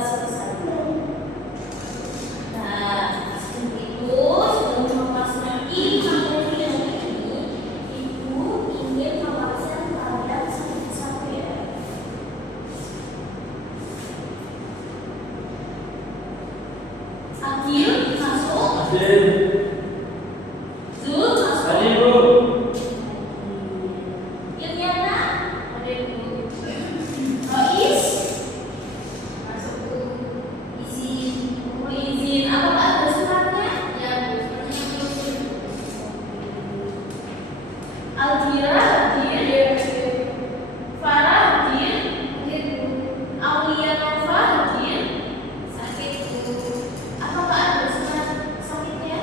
selesai. Nah, itu sebelum memasuki materi yang ini, Ibu ingin mewakilkan kalian satu-satu ya. Adil masuk. Adil. Zul masuk. Adil, Bu. Iliana. Adil, Bu. Rois masuk, Bu. Izin. Bu izin. Apakah ada suratnya? Ya, Bu. Suratnya belum. Aldira hadir. Farah hadir. Hadir, Bu. Aulia Nova hadir. Sakit, Bu. Apakah ada surat sakitnya?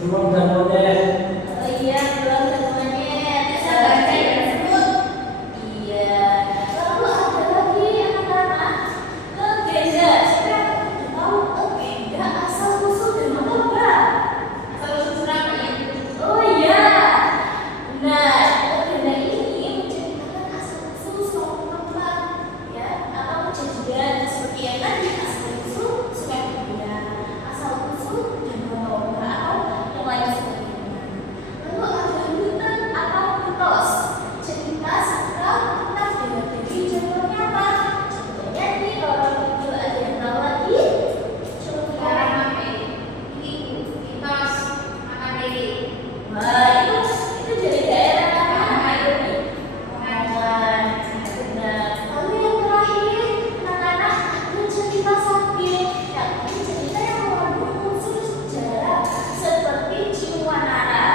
Beruang dan monyet. Oh iya, beruang dan monyet. Bisa baca ya tersebut. Iya. Lalu ada lagi anak-anak. Legenda. Siapa yang tahu legenda asal usul dan apa? Asal usul Surabaya. Oh iya. Benar. Legenda ini menceritakan asal usul suatu tempat, ya, atau kejadian seperti yang tadi asal usul Surabaya, asal usul dan Toba atau yang lain sebagainya. Lalu ada hutan atau mitos, cerita sakral tentang dewa-dewi. Contohnya apa? Contohnya nih, kalau itu ada yang tahu lagi? Coba. Ini mitos Makadeli. Wah, itu dari daerah mana? Benar. Lalu yang terakhir, anak-anak, ada cerita sakti, yakni cerita yang mengandung unsur sejarah seperti Ciwanara.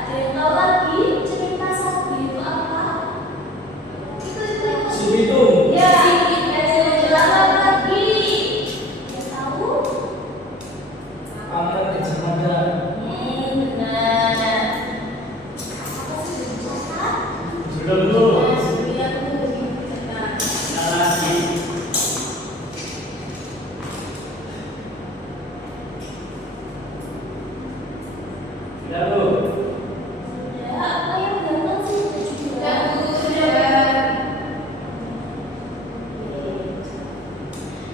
Ada yang tahu lagi cerita sakti itu apa? Itu. Si Pitung. Ya, apa lagi? Yang tahu? Pangeran Gajah Mada. Benar. Apa sih dicatat? Belum tuh. Sebelumnya aku udah dicatat. Lagi. Lalu. Ya, apa yang gampang sih? Sudah.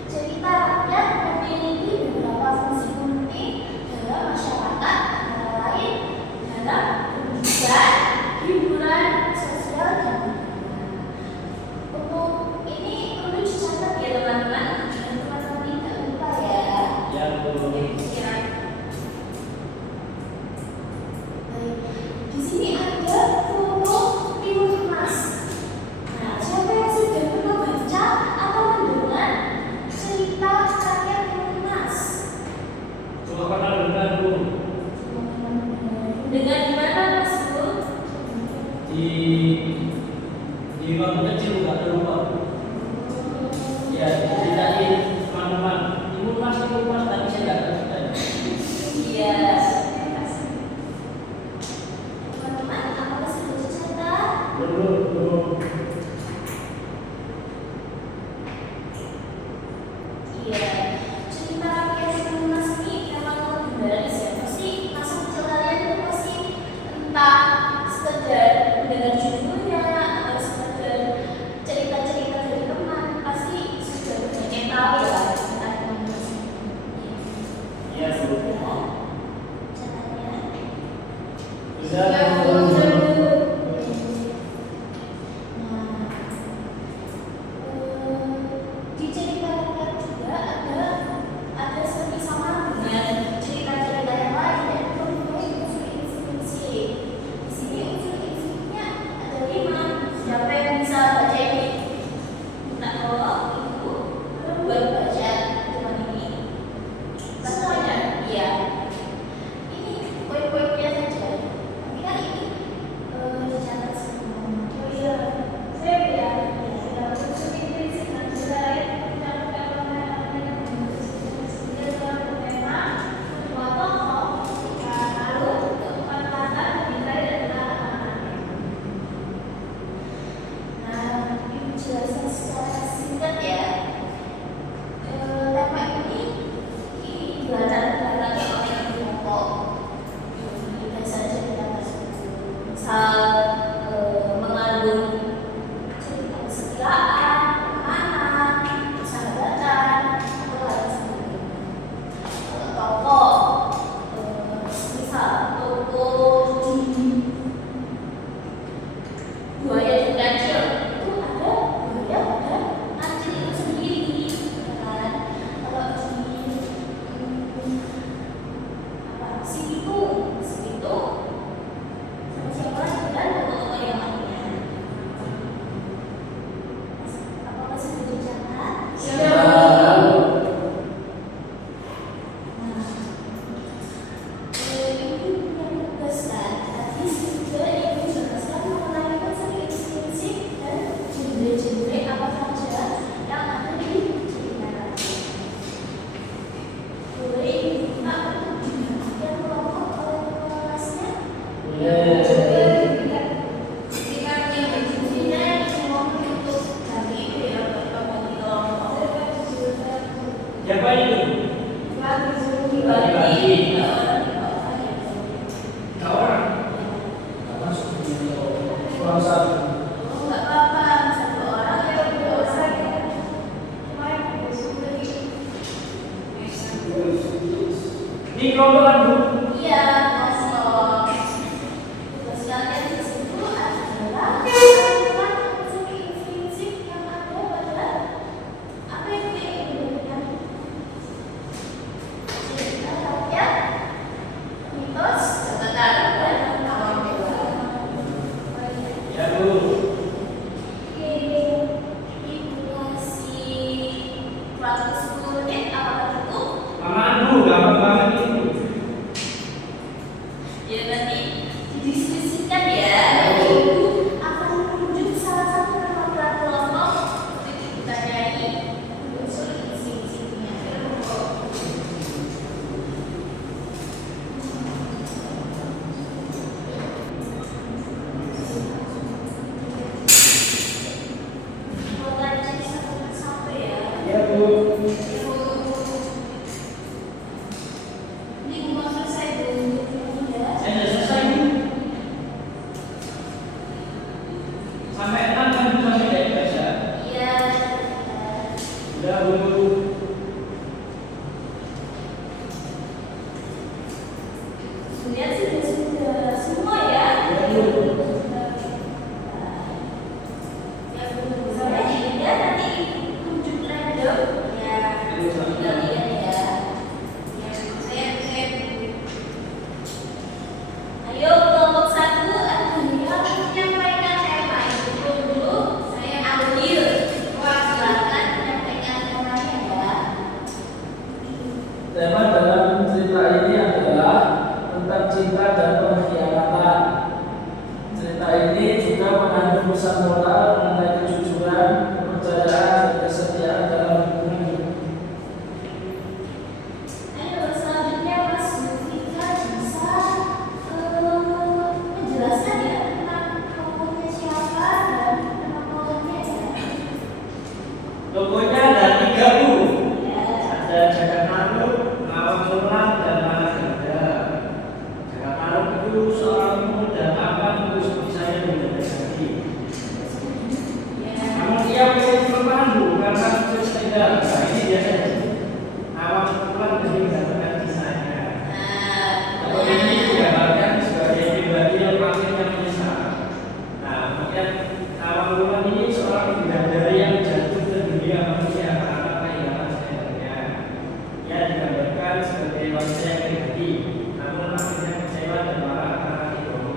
Cerita rakyat memiliki beberapa fungsi penting dalam masyarakat, antara lain dalam pendidikan, hiburan, sosial, dan budaya. Untuk ini perlu dicatat ya teman-teman, dan teman-teman tidak lupa ya. Ya, belum. Di sini ada foto Timun Mas. Nah, siapa yang sudah pernah baca atau mendengar cerita rakyat Timun Mas? Coba pernah dengar Bu? Dengan di mana Mas Bu? Di waktu kecil nggak lupa. Ya, ceritain teman-teman. Timun Mas, tapi saya nggak tahu. Iya. Teman-teman, apakah sudah dicatat? Belum. Iya. Cerita rakyat Timun Mas ini memang legendaris ya. Pasti masa kecil kalian itu pasti entah sekedar mendengar judulnya atau sekedar cerita-cerita dari teman, pasti sudah banyak yang tahu ya tentang Timun Mas ini. Iya, Bu. Sudah. Catatnya. Sudah. Nah, di cerita rakyat juga ada semi sama dengan cerita-cerita yang lain, yaitu mempunyai unsur-inspirasi. Di sini unsur-inspirasinya ada 5. Siapa yang bisa baca ini? Minta tolong ibu buat baca teman ini. Bacanya? Iya. Ini poin-poinnya saja. Nanti kan orang satu. Oh, nggak apa-apa, satu orang ya udah usah ya. Kemarin udah sudah Ini kelompokan Bu. iya, kosong. Terus kalian di situ adalah prinsip yang ada pada APP dengan cerita rakyat, mitos, catatan dan awal dewa. Ya Bu. Oke, ibu kasih waktu 10 menit, apakah cukup? Lamaan Bu, gampang banget itu. Ya nanti didiskusikan ya. Nanti ibu akan menunjuk salah satu perwakilan kelompok untuk ditanyai unsur isi-isinya. Mulai dari satu persatu ya. Ya Bu. Ini mau selesai dulu ya. Saya sudah selesai Bu. Sampai 6 kan Bu, sampai dari baca. Iya. Sudah Bu. Lihat sudah semua ya. Ya Bu. Ya Bu, sampai ya nanti tunjuk random ya. Tinggal lihat ya. Ya, saya. Ayo kelompok 1 ada yang menyampaikan tema itu dulu. Saya ambil. Wah, silakan menyampaikan temanya ya. Tema dalam cerita ini adalah tentang cinta dan pengkhianatan. Cerita ini juga mengandung pesan moral mengenai kejujuran, kepercayaan, dan kesetiaan dalam hubungan. Ayo selanjutnya Mas Zulfikar bisa menjelaskan ya tentang tokohnya siapa dan nama tokohnya ya. Tokohnya ada 3 Bu. Ya. Ada Jaka Tarub, Nawang Wulan, dan Malaganda. Jaka Tarub itu seorang pemuda tampan Bu, seperti saya dulu tadi. Ya. Namun ia punya kelemahan Bu, karena sepeda. Nah ini biasanya Nawang Wulan jadi mendapatkan kisahnya. Nah, Tokoh ini digambarkan sebagai pribadi yang akhirnya menyesal. Nah, kemudian Nawang Wulan ini seorang bidadari yang jatuh ke dunia manusia karena kehilangan segalanya. Ia digambarkan sebagai wanita yang berbudi, namun akhirnya kecewa dan marah karena dibohongi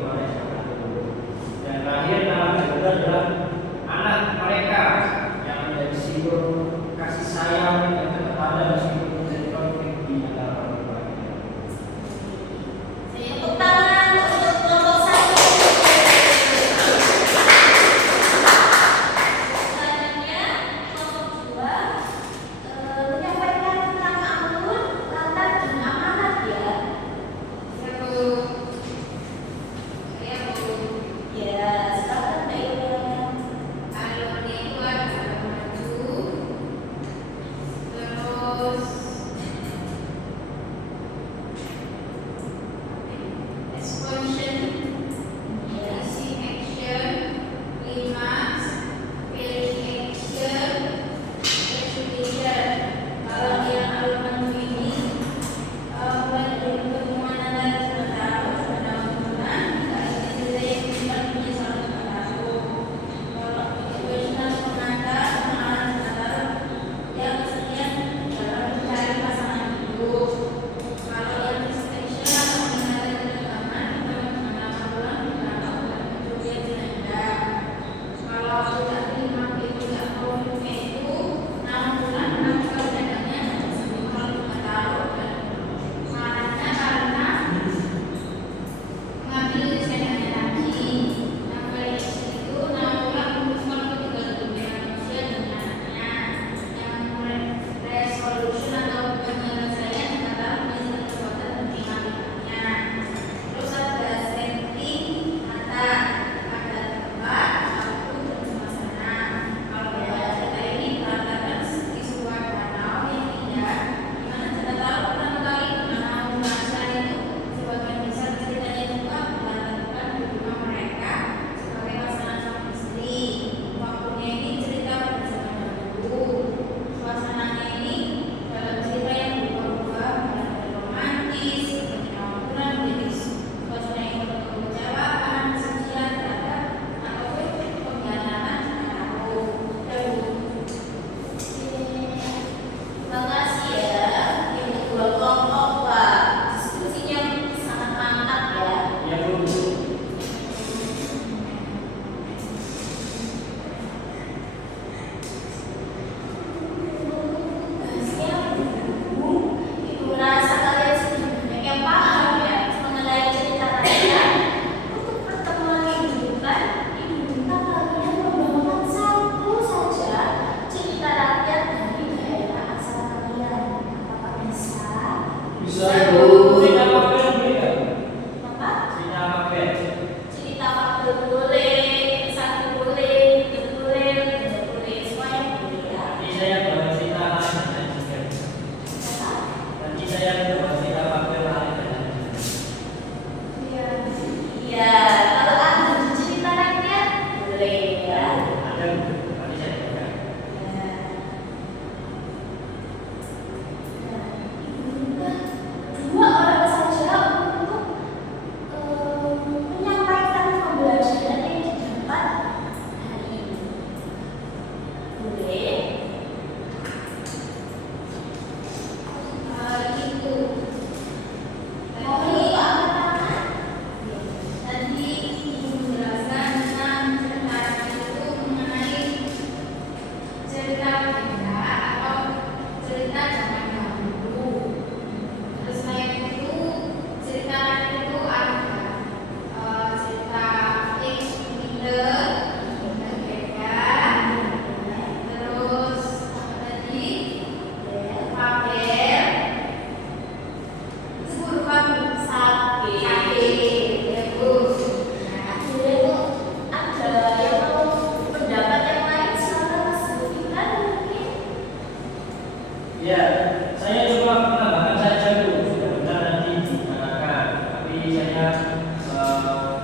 misalnya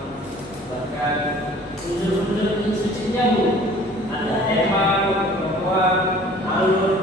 bahkan unsur-unsur institusinya Bu, ada tema, perempuan, alur,